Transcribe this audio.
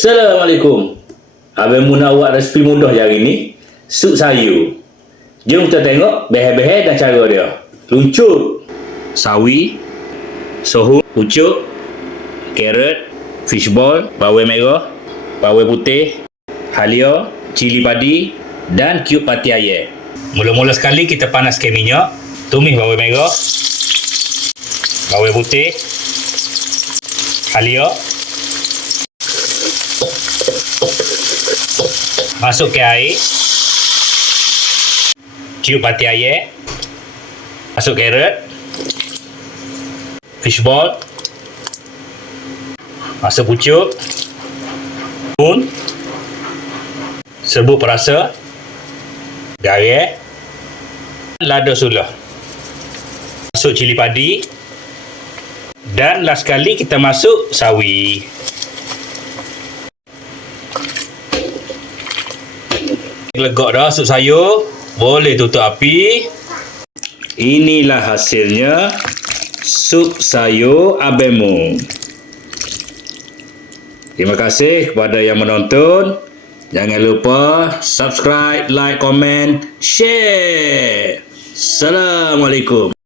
Assalamualaikum. Abang Mu nak buat resipi mudah je hari ni. Sup sayur. Jom kita tengok bahan-bahan dan cara dia. Luncur, sawi, sohum, pucuk, carrot, fishball, bawang merah, bawang putih, halia, cili padi dan cube pati ayam. Mula-mula sekali kita panaskan minyak. Tumis bawang merah, bawang putih, halia. Masukkan air, cube pati ayam, masuk carrot, fishball, masuk pucuk, serbuk perasa, garam, lada suluh, masuk cili padi, dan last sekali kita masuk sawi. Legak dah sup sayur, boleh tutup api. Inilah hasilnya sup sayur Abang Mu. Terima kasih kepada yang menonton. Jangan lupa subscribe, like, komen, share. Assalamualaikum.